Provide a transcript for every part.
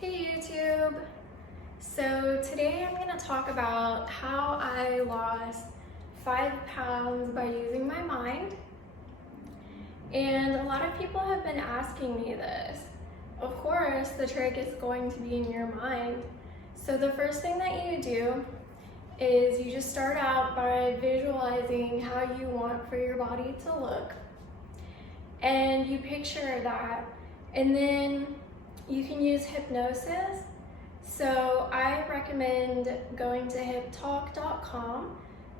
Hey YouTube! So today I'm going to talk about how I lost 5 pounds by using my mind. And a lot of people have been asking me this. Of course, the trick is going to be in your mind. So the first thing that you do is you just start out by visualizing how you want for your body to look. And you picture that. And then you can use hypnosis. So I recommend going to hiptalk.com,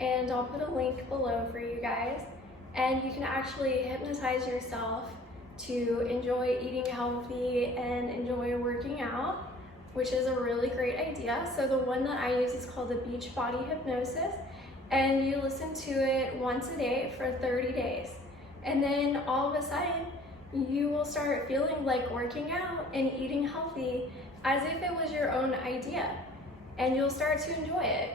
and I'll put a link below for you guys. And you can actually hypnotize yourself to enjoy eating healthy and enjoy working out, which is a really great idea. So the one that I use is called the Beachbody Hypnosis, and you listen to it once a day for 30 days. And then all of a sudden, you will start feeling like working out and eating healthy as if it was your own idea, and you'll start to enjoy it.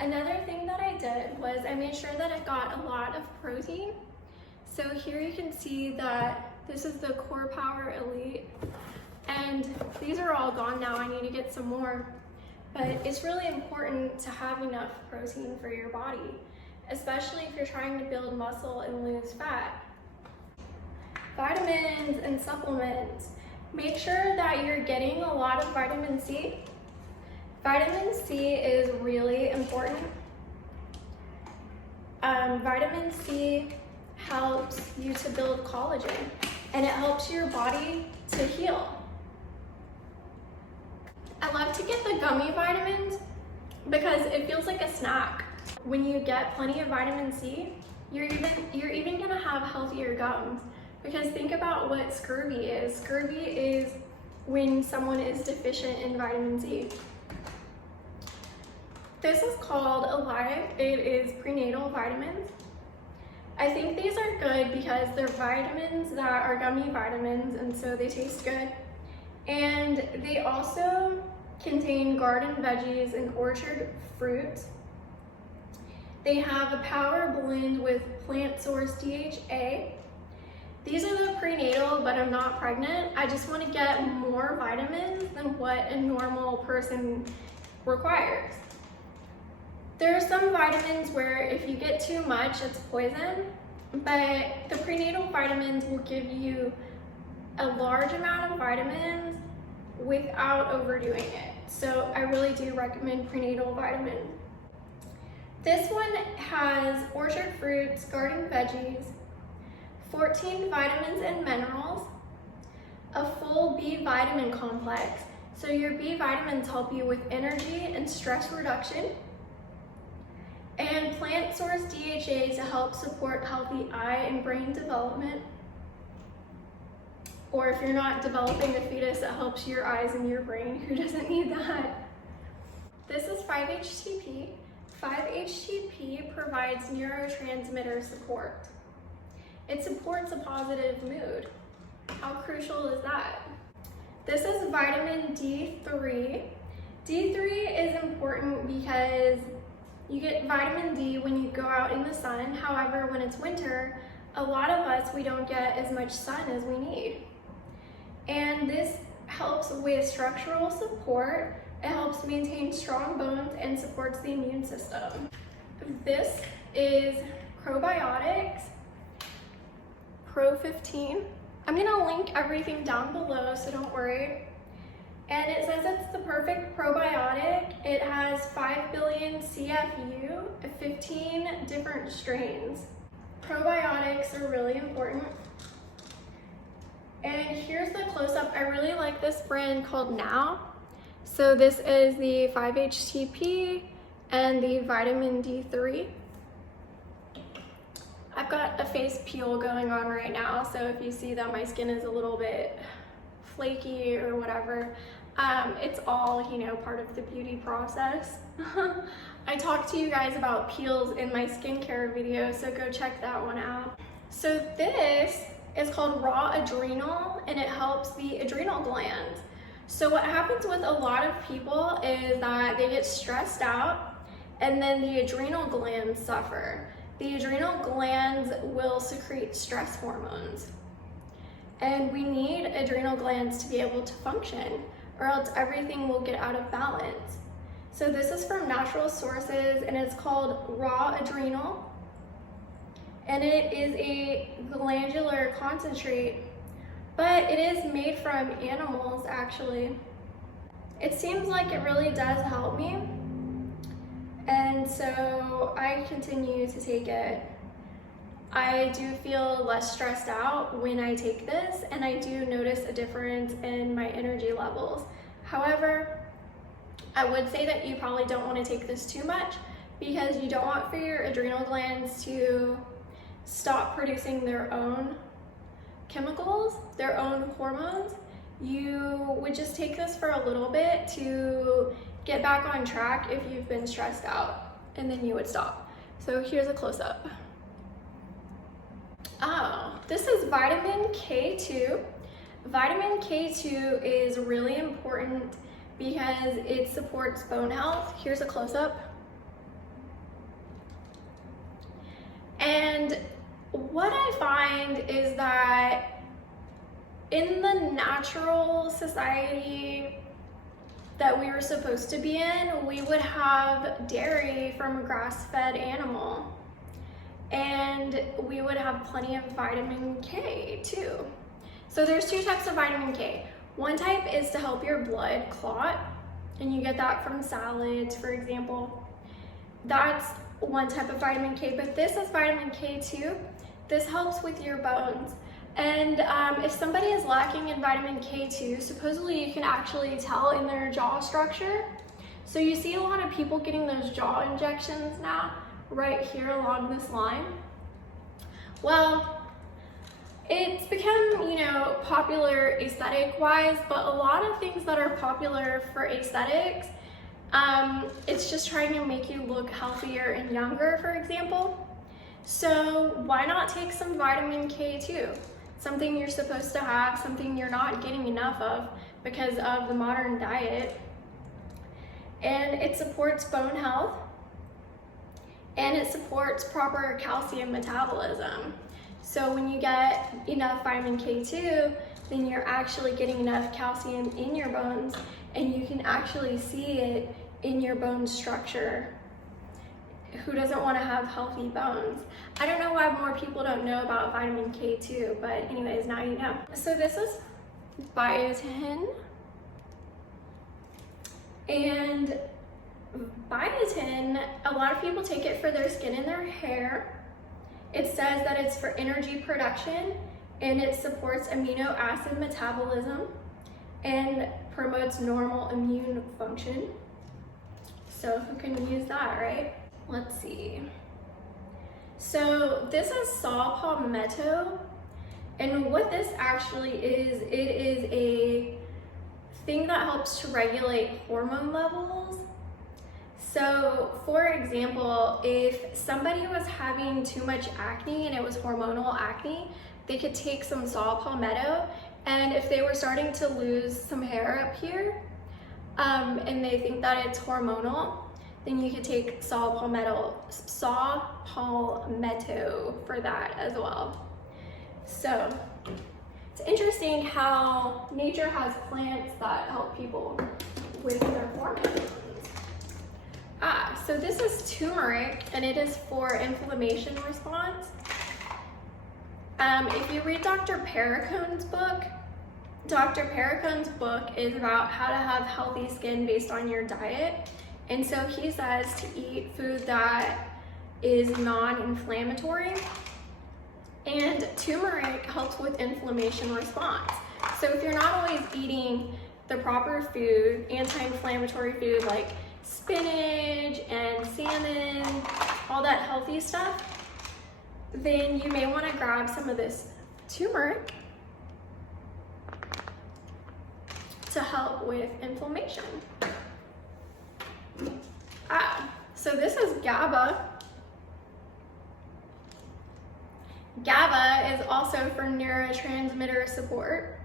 Another thing that I did was I made sure that I got a lot of protein. So here you can see that this is the Core Power Elite, and these are all gone now. I need to get some more, but it's really important to have enough protein for your body, especially if you're trying to build muscle and lose fat. Vitamins and supplements. Make sure that you're getting a lot of vitamin C. Vitamin C is really important. Vitamin C helps you to build collagen, and it helps your body to heal. I love to get the gummy vitamins because it feels like a snack. When you get plenty of vitamin C, you're even gonna have healthier gums. Because think about what scurvy is. Scurvy is when someone is deficient in vitamin C. This is called Alive. It is prenatal vitamins. I think these are good because they're vitamins that are gummy vitamins, and so they taste good. And they also contain garden veggies and orchard fruits. They have a power blend with plant source DHA. These are the prenatal, but I'm not pregnant. I just want to get more vitamins than what a normal person requires. There are some vitamins where if you get too much, it's poison, but the prenatal vitamins will give you a large amount of vitamins without overdoing it. So I really do recommend prenatal vitamins. This one has orchard fruits, garden veggies, 14 vitamins and minerals, a full B vitamin complex. So your B vitamins help you with energy and stress reduction, and plant source DHA to help support healthy eye and brain development. Or if you're not developing a fetus, it helps your eyes and your brain. Who doesn't need that? This is 5-HTP. 5-HTP provides neurotransmitter support. It supports a positive mood. How crucial is that? This is vitamin D3. D3 is important because you get vitamin D when you go out in the sun. However, when it's winter, a lot of us, we don't get as much sun as we need. And this helps with structural support. It helps maintain strong bones and supports the immune system. This is probiotics. Pro 15. I'm gonna link everything down below, so don't worry. And it says it's the perfect probiotic. It has 5 billion CFU, 15 different strains. Probiotics are really important. And here's the close-up. I really like this brand called Now. So this is the 5-HTP and the vitamin D3. I've got a face peel going on right now, so if you see that my skin is a little bit flaky or whatever, it's all, you know, part of the beauty process. I talked to you guys about peels in my skincare video, so go check that one out. So this is called Raw Adrenal, and it helps the adrenal glands. So what happens with a lot of people is that they get stressed out, and then the adrenal glands suffer. the adrenal glands will secrete stress hormones. And we need adrenal glands to be able to function, or else everything will get out of balance. So this is from natural sources, and it's called raw adrenal. And it is a glandular concentrate, but it is made from animals actually. It seems like it really does help me. And so I continue to take it. I do feel less stressed out when I take this, and I do notice a difference in my energy levels. However, I would say that you probably don't want to take this too much, because you don't want for your adrenal glands to stop producing their own chemicals, their own hormones. You would just take this for a little bit to get back on track if you've been stressed out, and then you would stop. So here's a close-up. Oh, this is vitamin K2. Vitamin K2 is really important because it supports bone health. Here's a close-up. And what I find is that in the natural society that we were supposed to be in, we would have dairy from a grass-fed animal. And we would have plenty of vitamin K too. So there's two types of vitamin K. One type is to help your blood clot, and you get that from salads, for example. That's one type of vitamin K, but this is vitamin K2. This helps with your bones. And if somebody is lacking in vitamin K2, supposedly you can actually tell in their jaw structure. So you see a lot of people getting those jaw injections now, right here along this line. Well, it's become, popular aesthetic-wise, but a lot of things that are popular for aesthetics, it's just trying to make you look healthier and younger, for example. So why not take some vitamin K2? Something you're supposed to have, something you're not getting enough of because of the modern diet. And it supports bone health, and it supports proper calcium metabolism. So when you get enough vitamin K2, then you're actually getting enough calcium in your bones, and you can actually see it in your bone structure. Who doesn't want to have healthy bones? I don't know why more people don't know about vitamin K2, but anyways, now you know. So this is biotin. And biotin, a lot of people take it for their skin and their hair. It says that it's for energy production, and it supports amino acid metabolism and promotes normal immune function. So who can use that, right? Let's see. So this is saw palmetto, and what this actually is, it is a thing that helps to regulate hormone levels. So for example, if somebody was having too much acne and it was hormonal acne, they could take some saw palmetto, and if they were starting to lose some hair up here, and they think that it's hormonal, then you could take saw palmetto for that as well. So it's interesting how nature has plants that help people with their hormones. So this is turmeric, and it is for inflammation response. If you read Dr. Perricone's book is about how to have healthy skin based on your diet. And so he says to eat food that is non-inflammatory. And turmeric helps with inflammation response. So if you're not always eating the proper food, anti-inflammatory food like spinach and salmon, all that healthy stuff, then you may want to grab some of this turmeric to help with inflammation. So this is GABA. GABA is also for neurotransmitter support.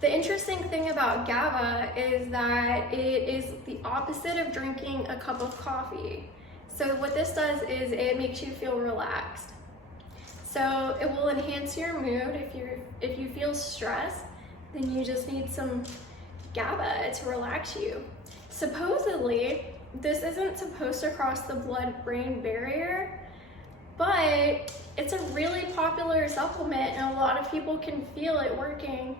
The interesting thing about GABA is that it is the opposite of drinking a cup of coffee. So what this does is it makes you feel relaxed. So it will enhance your mood. If you feel stressed, then you just need some GABA to relax you. Supposedly, this isn't supposed to cross the blood-brain barrier, but it's a really popular supplement and a lot of people can feel it working.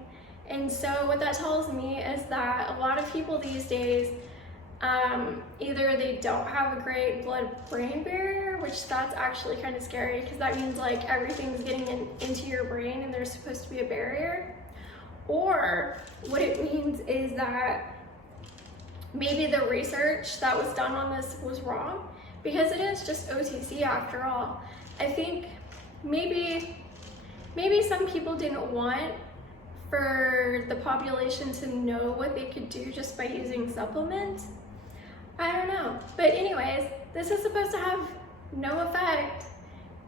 And so what that tells me is that a lot of people these days, either they don't have a great blood-brain barrier, which that's actually kind of scary because that means like everything's getting into your brain and there's supposed to be a barrier. Or what it means is that maybe the research that was done on this was wrong, because it is just OTC after all. I think maybe some people didn't want for the population to know what they could do just by using supplements. I don't know. But anyways, this is supposed to have no effect.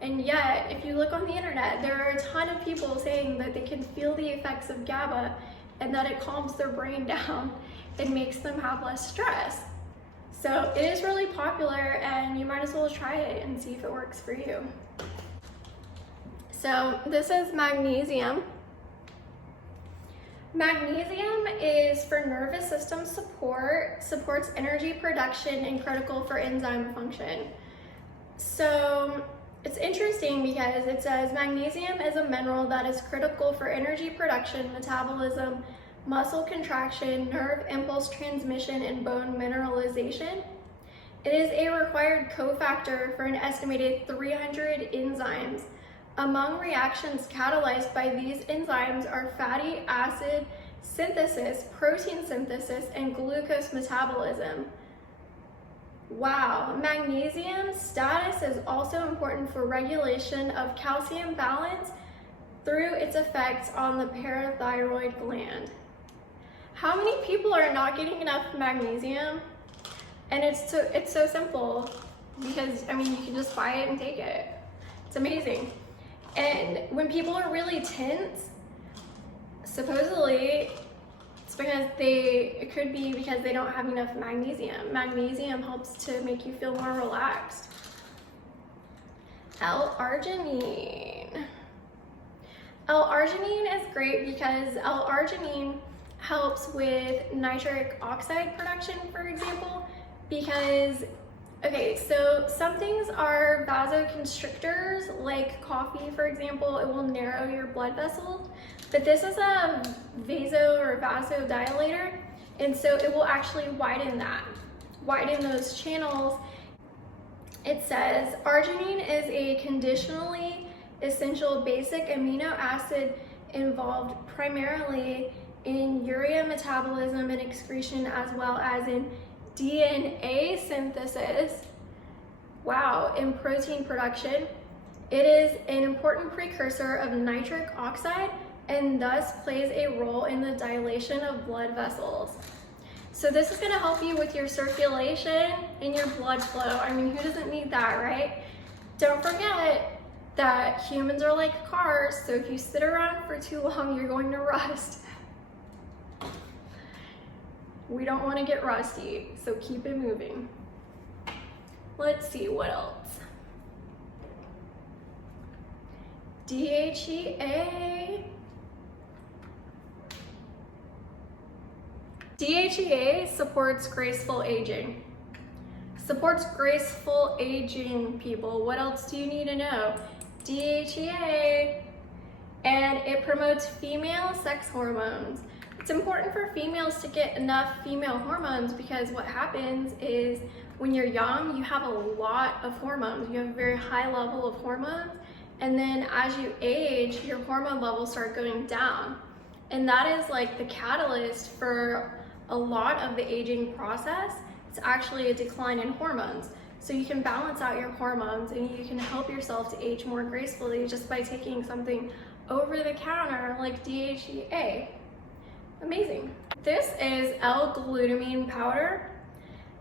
And yet, if you look on the internet, there are a ton of people saying that they can feel the effects of GABA and that it calms their brain down and makes them have less stress. So it is really popular and you might as well try it and see if it works for you. So this is magnesium. Magnesium is for nervous system support, supports energy production and critical for enzyme function. So it's interesting because it says magnesium is a mineral that is critical for energy production, metabolism, muscle contraction, nerve impulse transmission, and bone mineralization. It is a required cofactor for an estimated 300 enzymes. Among reactions catalyzed by these enzymes are fatty acid synthesis, protein synthesis, and glucose metabolism. Wow, magnesium status is also important for regulation of calcium balance through its effects on the parathyroid gland. How many people are not getting enough magnesium? And it's so simple because, I mean, you can just buy it and take it. It's amazing. And when people are really tense, supposedly it's because it could be because they don't have enough magnesium. Magnesium helps to make you feel more relaxed. L-arginine. L-arginine is great because L-arginine helps with nitric oxide production, for example, because, okay, so some things are vasoconstrictors, like coffee, for example. It will narrow your blood vessels, but this is a vasodilator, and so it will actually widen those channels. It says, arginine is a conditionally essential basic amino acid involved primarily in urea metabolism and excretion, as well as in DNA synthesis, wow, in protein production. It is an important precursor of nitric oxide and thus plays a role in the dilation of blood vessels. So this is going to help you with your circulation and your blood flow. I mean, who doesn't need that, right? Don't forget that humans are like cars, so if you sit around for too long, you're going to rust. We don't want to get rusty, so keep it moving. Let's see what else. DHEA. DHEA supports graceful aging. Supports graceful aging, people. What else do you need to know? DHEA, and it promotes female sex hormones. It's important for females to get enough female hormones because what happens is when you're young, you have a lot of hormones. You have a very high level of hormones, and then as you age, your hormone levels start going down. And that is like the catalyst for a lot of the aging process. It's actually a decline in hormones. So you can balance out your hormones and you can help yourself to age more gracefully just by taking something over the counter like DHEA. Amazing. This is L-glutamine powder.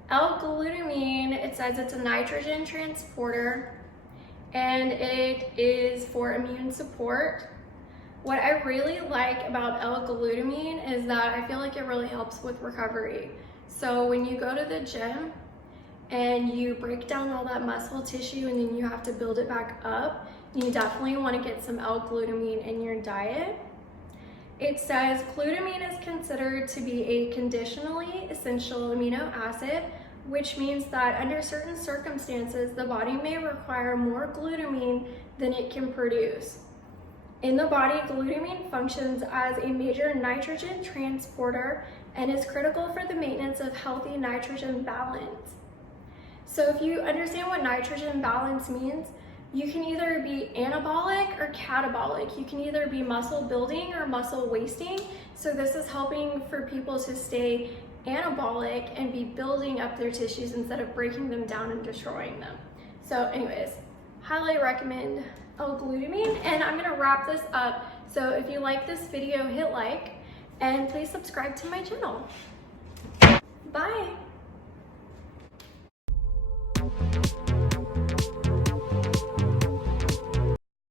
L-glutamine, it says it's a nitrogen transporter and it is for immune support. What I really like about L-glutamine is that I feel like it really helps with recovery. So when you go to the gym and you break down all that muscle tissue and then you have to build it back up, you definitely want to get some L-glutamine in your diet. It says glutamine is considered to be a conditionally essential amino acid, which means that under certain circumstances, the body may require more glutamine than it can produce. In the body, glutamine functions as a major nitrogen transporter and is critical for the maintenance of healthy nitrogen balance. So if you understand what nitrogen balance means, you can either be anabolic or catabolic. You can either be muscle building or muscle wasting. So this is helping for people to stay anabolic and be building up their tissues instead of breaking them down and destroying them. So anyways, highly recommend L-glutamine, and I'm gonna wrap this up. So if you like this video, hit like, and please subscribe to my channel. Bye.